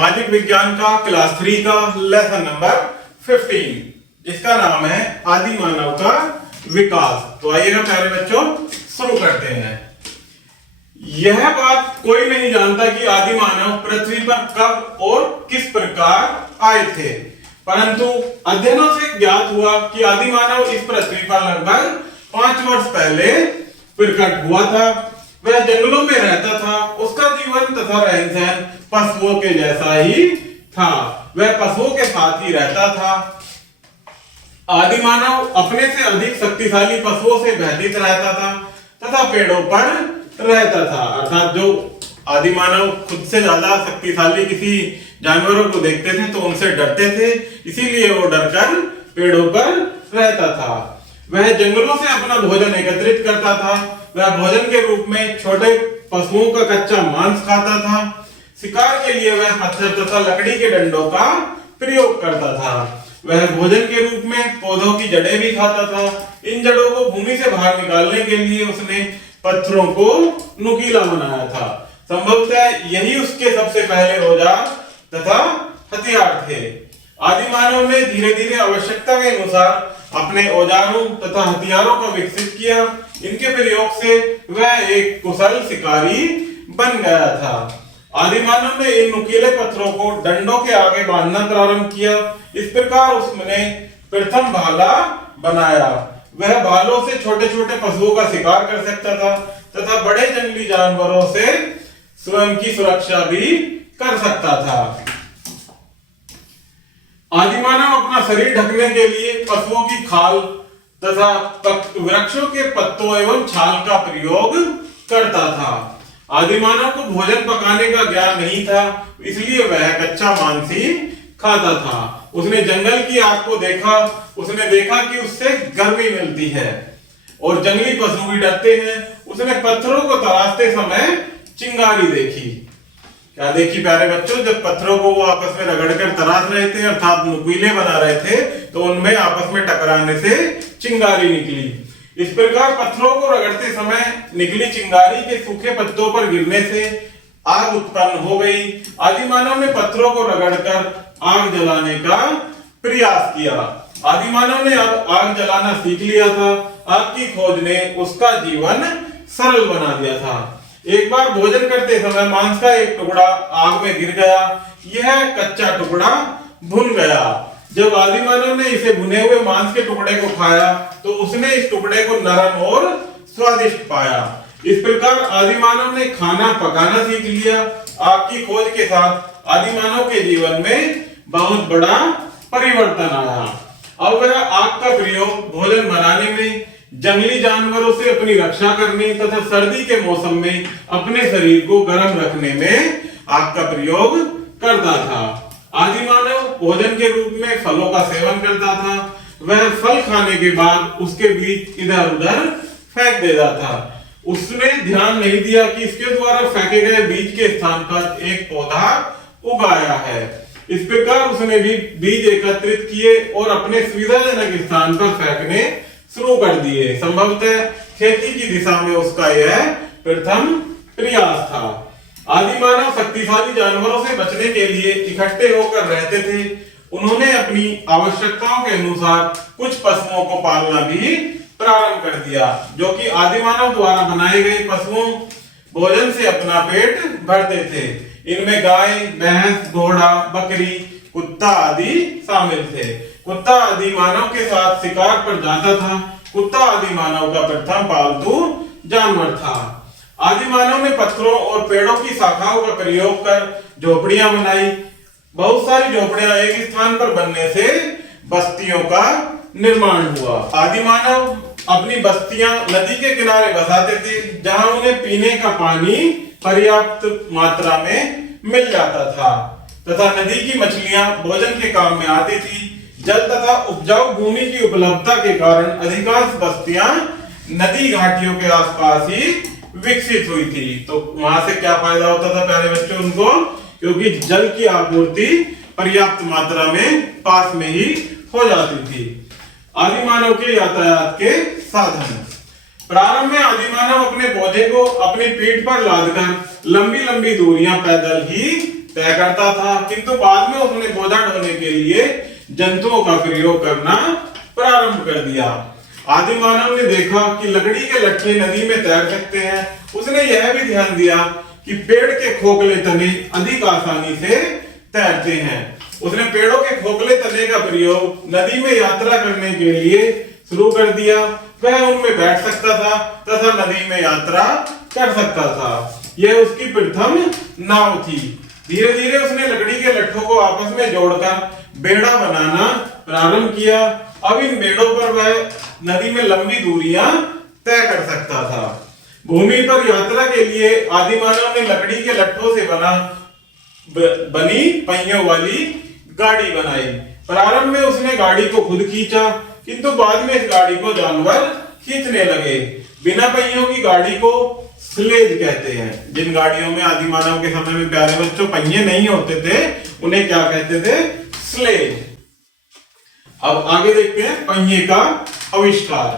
सामाजिक विज्ञान का क्लास 3 का लेसन नंबर 15 जिसका नाम है आदि मानव का विकास। तो आइएगा प्यारे बच्चों शुरू करते हैं। यह बात कोई नहीं जानता कि आदि मानव पृथ्वी पर कब और किस प्रकार आए थे, परंतु अध्ययनों से ज्ञात हुआ कि आदि मानव इस पृथ्वी पर लगभग 5 वर्ष पहले प्रकट हुआ था। वह जंगलों में रहता था। उसका जीवन तथा रहन सहन पशुओं के जैसा ही था। वह पशुओं के साथ ही रहता था। आदि मानव अपने से अधिक शक्तिशाली पशुओं से भयभीत रहता था तथा पेड़ों पर रहता था। अर्थात जो आदि मानव खुद से ज्यादा शक्तिशाली किसी जानवरों को देखते थे तो उनसे डरते थे, इसीलिए वो डरकर पेड़ों पर रहता था। वह जंगलों से अपना भोजन एकत्रित करता था। वह भोजन के रूप में छोटे पशुओं का कच्चा मांस खाता था। शिकार के लिए वह पत्थर तथा लकड़ी के डंडों का प्रयोग करता था। वह भोजन के रूप में पौधों की जड़ें भी खाता था। इन जड़ों को भूमि से बाहर निकालने के लिए उसने पत्थरों को नुकीला बनाया था। संभवतः यही उसके सबसे पहले औजार तथा हथियार थे। आदि मानव ने धीरे धीरे आवश्यकता के अनुसार अपने औजारों तथा हथियारों को विकसित किया। इनके प्रयोग से वह एक कुशल शिकारी बन गया था। आदि मानव ने इन नुकीले पत्थरों को डंडों के आगे बांधना प्रारंभ किया। इस प्रकार उसने प्रथम भाला बनाया। वह भालों से छोटे छोटे पशुओं का शिकार कर सकता था तथा बड़े जंगली जानवरों से स्वयं की सुरक्षा भी कर सकता था। आदि मानव अपना शरीर ढकने के लिए पशुओं की खाल तथा वृक्षों के पत्तों एवं छाल का प्रयोग करता था। आदि मानव को भोजन पकाने का ज्ञान नहीं था, इसलिए वह कच्चा मांस ही खाता था। उसने जंगल की आग को देखा। उसने देखा कि उससे गर्मी मिलती है और जंगली पशु भी डरते हैं। उसने पत्थरों को तराशते समय चिंगारी देखी। क्या देखी प्यारे बच्चों? जब पत्थरों को वो आपस में रगड़कर तराश रहे थे अर्थात नुकीले बना रहे थे तो उनमें आपस में टकराने से चिंगारी निकली। इस प्रकार पत्थरों को रगड़ते समय निकली चिंगारी के सूखे पत्तों पर गिरने से आग उत्पन्न हो गई। आदि मानव ने पत्थरों को रगड़कर आग जलाने का प्रयास किया। आदि मानव ने अब आग जलाना सीख लिया था। आग की खोज ने उसका जीवन सरल बना दिया था। एक बार भोजन करते समय मांस का एक टुकड़ा आग में गिर गया। यह कच्चा टुकड़ा भुन गया। जब आदि मानव ने इसे भुने हुए मांस के टुकड़े को खाया तो उसने इस टुकड़े को नरम और स्वादिष्ट पाया। इस प्रकार आदि मानव ने खाना पकाना सीख लिया। आग की खोज के साथ आदि मानव के जीवन में बहुत बड़ा परिवर्तन आया। अब वह आग का प्रयोग भोजन बनाने में, जंगली जानवरों से अपनी रक्षा करने तथा सर्दी के मौसम में अपने शरीर को गर्म रखने में आग का प्रयोग करता था। आदि मानव भोजन के रूप में फलों का सेवन करता था। वह फल खाने के बाद उसके बीज इधर उधर फेंक देता था। उसने ध्यान नहीं दिया कि इसके द्वारा फेंके गए बीज के स्थान पर एक पौधा उगाया है। इस प्रकार उसने भी बीज एकत्रित किए और अपने सुविधाजनक स्थान पर फेंकने शुरू कर दिए। संभवतः खेती की दिशा में उसका यह प्रथम प्रयास था। आदि मानव शक्तिशाली जानवरों से बचने के लिए इकट्ठे होकर रहते थे। उन्होंने अपनी आवश्यकताओं के अनुसार कुछ पशुओं को पालना भी प्रारंभ कर दिया, जो कि आदि मानव द्वारा बनाए गए पशुओं भोजन से अपना पेट भरते थे। इनमें गाय, भैंस, घोड़ा, बकरी, कुत्ता आदि शामिल थे। कुत्ता आदि मानव के साथ शिकार पर जाता था। कुत्ता आदि मानव का प्रथम पालतू जानवर था। आदि मानव ने पत्थरों और पेड़ों की शाखाओं का प्रयोग कर झोपड़ियां बनाई। बहुत सारी झोपड़ियां एक स्थान पर बनने से बस्तियों का निर्माण हुआ। आदि मानव अपनी बस्तियां नदी के किनारे बसाते थे, जहां उन्हें पीने का पानी पर्याप्त मात्रा में मिल जाता था तथा नदी की मछलियां भोजन के काम में आती थी। जल तथा उपजाऊ भूमि की उपलब्धता के कारण अधिकांश बस्तियां नदी घाटियों के आसपास ही विकसित हुई थी। तो वहां से क्या फायदा होता था प्यारे बच्चों उनको? क्योंकि जल की आपूर्ति पर्याप्त मात्रा में पास में ही हो जाती थी। आदि मानव के यातायात के साधन। प्रारंभ में आदि मानव अपने बोझे को अपनी पीठ पर लादकर लंबी लंबी दूरियां पैदल ही तय करता था, किंतु बाद में उसने बोझा ढोने के लिए जंतुओं का प्रयोग करना प्रारंभ कर दिया। आदि मानव ने देखा कि लकड़ी के लट्ठे नदी में तैर सकते हैं। उसने यह भी ध्यान दिया कि पेड़ के खोखले तने अधिक आसानी से तैरते हैं। उसने पेड़ों के खोखले तने का प्रयोग नदी में यात्रा करने के लिए शुरू कर दिया। वह उनमें बैठ सकता था तथा नदी में यात्रा कर सकता था। यह उसकी प्रथम नाव थी। धीरे धीरे उसने लकड़ी के लट्ठों को आपस में जोड़कर बेड़ा बनाना प्रारंभ किया। अब इन बेड़ों पर वह नदी में लंबी दूरियां तय कर सकता था। भूमि पर यात्रा के लिए आदिमानव ने लकड़ी के लट्ठों से बनी पहियों वाली गाड़ी बनाई। प्रारंभ में उसने गाड़ी को खुद खींचा, किंतु बाद में इस गाड़ी को जानवर खींचने लगे। बिना पहियों की गाड़ी को स्लेज कहते हैं। जिन गाड़ियों में आदिमानव के समय में प्यारे बच्चों पहिए नहीं होते थे, उन्हें क्या कहते थे? स्लेज। अब आगे देखते हैं पहिए का आविष्कार।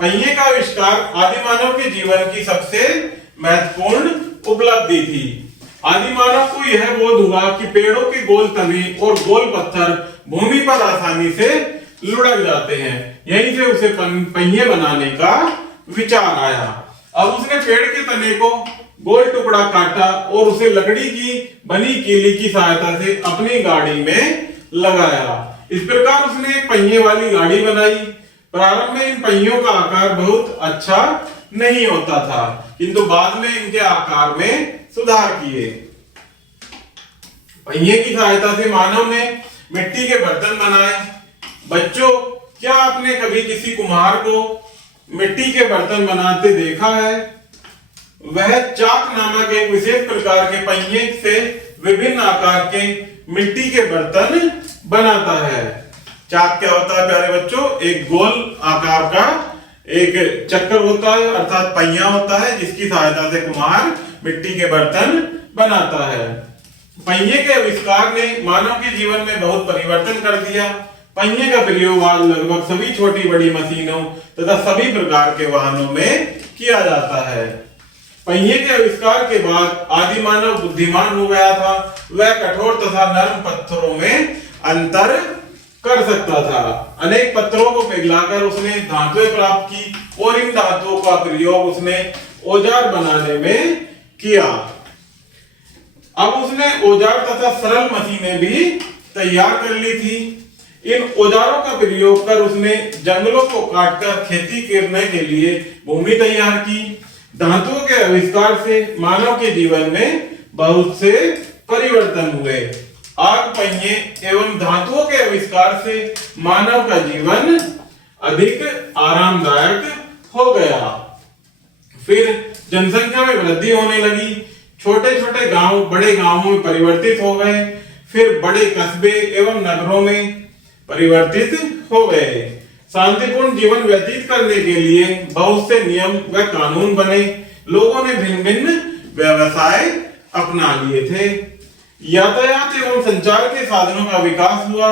पहिए का आविष्कार आदिमानव के जीवन की सबसे महत्वपूर्ण उपलब्धि थी। आदिमानव को यह बोध हुआ कि पेड़ों के गोल तने और गोल पत्थर भूमि पर आसानी से लुढ़क जाते हैं। यहीं से उसे पहिए बनाने का विचार आया। अब उसने पेड़ के तने को गोल टुकड़ा काटा और उसे लकड़ी की बनी कीली की सहायता से अपनी गाड़ी में लगाया। इस प्रकार उसने एक पहिए वाली गाड़ी बनाई। प्रारंभ में इन पहियों का आकार बहुत अच्छा नहीं होता था, किंतु बाद में इनके आकार में सुधार किए। पहिए की सहायता से मानव ने मिट्टी के बर्तन बनाए। बच्चों, क्या आपने कभी किसी कुम्हार को मिट्टी के बर्तन बनाते देखा है? वह चाक नामक एक विशेष प्रकार के पहिए से विभिन्न आकार के मिट्टी के बर्तन बनाता है। चाक क्या होता है प्यारे बच्चों? एक गोल आकार का एक चक्कर होता है, अर्थात पहिया होता है, जिसकी सहायता से कुम्हार मिट्टी के बर्तन बनाता है। पहिए के आविष्कार ने मानव के जीवन में बहुत परिवर्तन कर दिया। पहिए का प्रयोग आज लगभग सभी छोटी बड़ी मशीनों तथा सभी प्रकार के वाहनों में किया जाता है। पहिए के आविष्कार के बाद आदिमानव बुद्धिमान हो गया था। वह कठोर तथा नरम पत्थरों में अंतर कर सकता था। अनेक पत्थरों को पिघलाकर उसने धातुएं प्राप्त की और इन धातुओं का प्रयोग उसने औजार बनाने में किया। अब उसने औजार तथा सरल मशीनें भी तैयार कर ली थी। इन औजारों का प्रयोग कर उसने जंगलों को काटकर खेती करने के लिए भूमि तैयार की। धातुओं के आविष्कार से मानव के जीवन में बहुत से परिवर्तन हुए। आग, पहिए एवं धातुओं के आविष्कार से मानव का जीवन अधिक आरामदायक हो गया। फिर जनसंख्या में वृद्धि होने लगी। छोटे छोटे गांव बड़े गांवों में परिवर्तित हो गए। फिर बड़े कस्बे एवं नगरों में परिवर्तित हो गए। शांतिपूर्ण जीवन व्यतीत करने के लिए बहुत से नियम व कानून बने। लोगों ने भिन्न भिन्न व्यवसाय अपना लिए थे। यातायात एवं संचार के साधनों का विकास हुआ।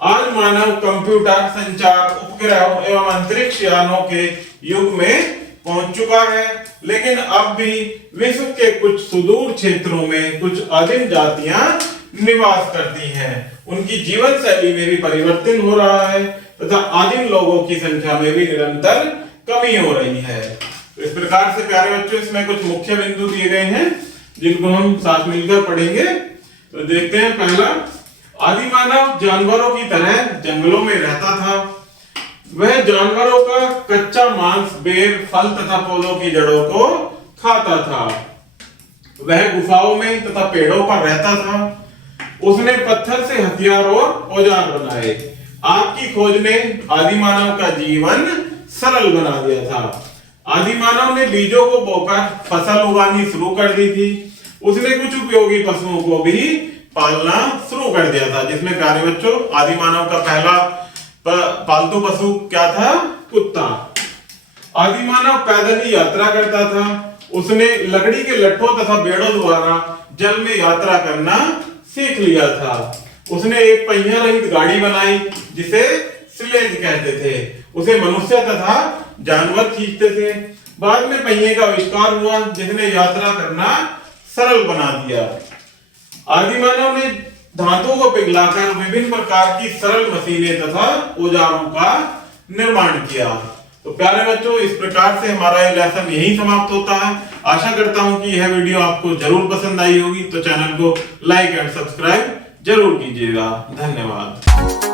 आज मानव कंप्यूटर, संचार उपग्रह एवं अंतरिक्ष यानों के युग में पहुंच चुका है। लेकिन अब भी विश्व के कुछ सुदूर क्षेत्रों में कुछ आदिम जातियां निवास करती हैं। उनकी जीवन शैली में भी परिवर्तन हो रहा है तथा आदिम लोगों की संख्या में भी निरंतर कमी हो रही है। तो इस प्रकार से प्यारे बच्चों, इसमें कुछ मुख्य बिंदु दिए गए हैं जिनको हम साथ मिलकर पढ़ेंगे। तो देखते हैं। पहला, आदिमानव जानवरों की तरह जंगलों में रहता था। वह जानवरों का कच्चा मांस, बेर, फल तथा पौधों की जड़ों को खाता था। वह गुफाओं में तथा पेड़ों पर रहता था। उसने पत्थर से हथियार और औजार बनाए। आग की खोज ने आदिमानव का जीवन सरल बना दिया था। आदिमानव ने बीजों को बोकर फसल उगानी शुरू कर दी थी। उसने कुछ उपयोगी पशुओं को भी पालना शुरू कर दिया था, जिसमें प्यारे बच्चों आदिमानव का पहला पालतू पशु क्या था? कुत्ता। आदिमानव पैदल ही यात्रा करता था। उसने लकड़ी के लट्ठों तथा बेड़ों द्वारा जल में यात्रा करना सीख लिया था। उसने एक पहिया रहित गाड़ी बनाई जिसे स्लेज कहते थे। उसे मनुष्य तथा जानवर खींचते थे। बाद में पहिए का आविष्कार हुआ जिसने यात्रा करना सरल बना दिया। आदि मानव ने धातुओं को पिघलाकर विभिन्न प्रकार की सरल मशीनें तथा औजारों का निर्माण किया। तो प्यारे बच्चों, इस प्रकार से हमारा ये लेसन यही समाप्त होता है। आशा करता हूं कि यह वीडियो आपको जरूर पसंद आई होगी। तो चैनल को लाइक एंड सब्सक्राइब जरूर कीजिएगा। धन्यवाद।